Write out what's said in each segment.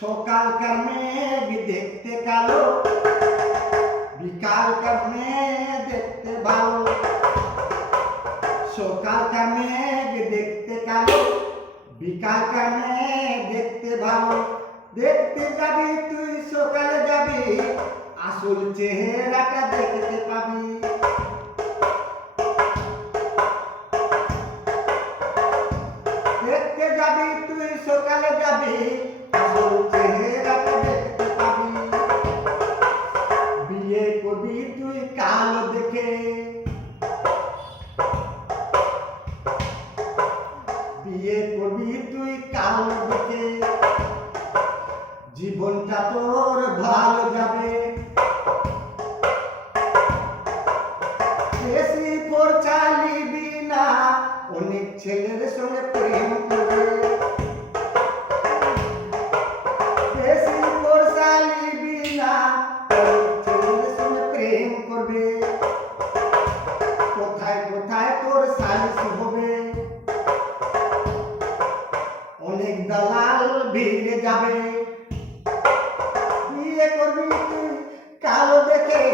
সকালকার মেঘ দেখতে কালো, বিকালকার মেঘ দেখতে ভালো। সকালকার মেঘ দেখতে কালো, বিকালকার মেঘ দেখতে ভালো। দেখতে যাবি তুই সকালে যাবি, আসল চেহারাটা দেখতে পাবি। দেখতে যাবি তুই সকালে যাবি, আসল চেহারাটা দেখতে পাবি। বিয়ে করবি তুই কালো দেখে, বিয়ে করবি তুই কালো দেখে। জীবনটা তোর ভালো যাবে, বেশি খরচা নিবি না, অনেক ছেলের সঙ্গে প্রেম করবে। বেশি খরচা নিবি না, অনেক ছেলের সঙ্গে প্রেম করবে। কোথায় কোথায় তোর সালিশ হবে, অনেক দালাল ভিড়ে যাবে। বিয়ে করবি তুই কালো দেখে,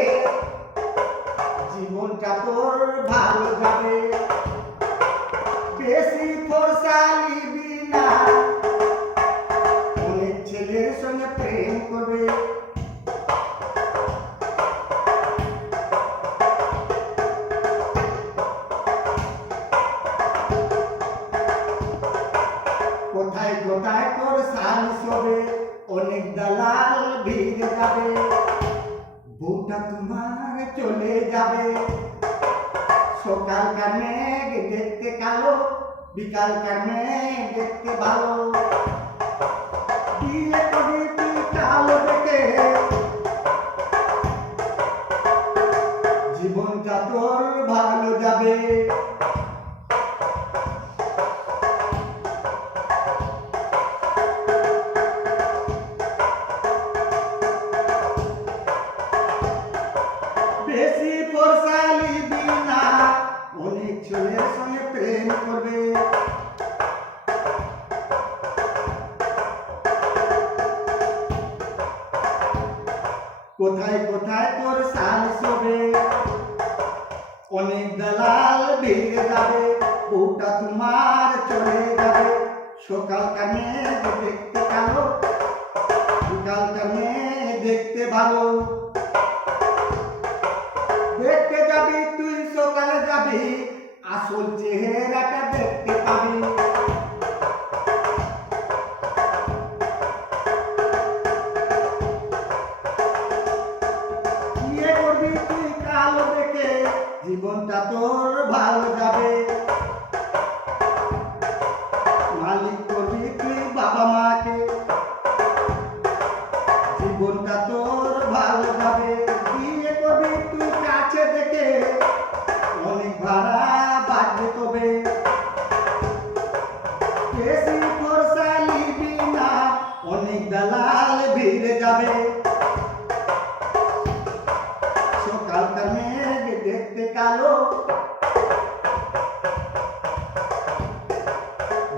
জীবনটা তোর ভালো যাবে। বেশি খরচা নিবি না, অনেক ছেলের সঙ্গে প্রেম করবে। কোথায় কোথায় তোর সালিশ হবে, অনেক দালাল ভিড়ে যাবে। বউটা তোমার চলে যাবে। সকালকার মেঘ দেখতে কালো, বিকালকার মেঘ দেখতে ভালো। বিয়ে করবি তুই কালো দেখে, জীবনটা তোর ভালো যাবে। বেশি খরচা নিবি না, অনেক ছেলের সঙ্গে প্রেম করবে। কোথায় কোথায় তোর সালিশ হবে, অনেক দালাল ভিড়ে যাবে। বউটা তোমার চলে যাবে। সকালকার মেঘ দেখতে কালো, বিকালকার মেঘ দেখতে ভালো। দেখতে যাবি তুই সকালে যাবি, আসল চেহারাটা দেখতে পাবি। বিয়ে করবি তুই কালো দেখে, জীবনটা তোর ভালো যাবে। মালিক করবি তুই বাবা মাকে, জীবনটা তোর ভালো যাবে। বিয়ে করবি তুই কাছে দেখে, অনেক ভাড়া বাড়বে তবে। বেশি খরচা নিবি না, অনেক দালাল ভিড়ে যাবে। সকালকার মেঘ দেখতে কালো,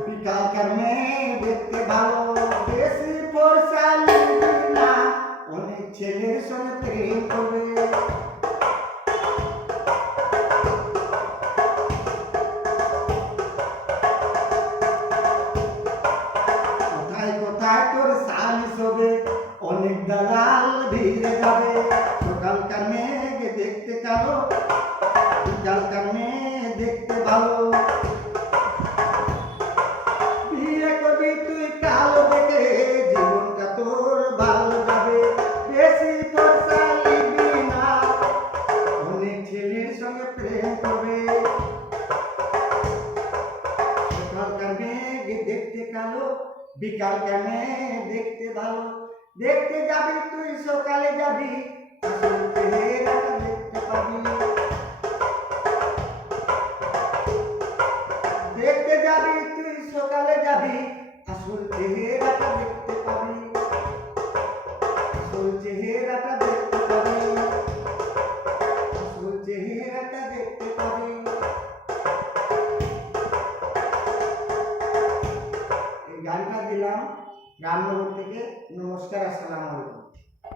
বিকালকার মেঘ দেখতে ভালো। বেশি খরচা নিবি না, অনেক ছেলের সঙ্গে প্রেম করবে। কোথায় কোথায় তোর সালিশ হবে, অনেক দালাল ভিড়ে যাবে। সকালকার মেঘ দেখতে কালো, বিকালকার মেঘ দেখতে ভালো। বিয়ে করবি তুই কালো দেখে, জীবনটা তোর ভালো যাবে। বেশি খরচা নিবি না, অনেক ছেলের সঙ্গে প্রেম করবে। সকালকার মেঘ দেখতে কালো, বিকালকার মেঘ দেখতে ভালো। দেখতে যাবি তুই সকালে যাবি, আসল চেহারাটা দেখতে পাবি। দেখতে যাবি তুই সকালে যাবি, আসল চেহারাটা দেখতে পাবি। আসল চেহারাটা দেখতে পাবি। আসল চেহারাটা দেখতে পাবি। এই গানটা দিলাম রামনগর থেকে। নমস্কার, আসসালামু আলাইকুম।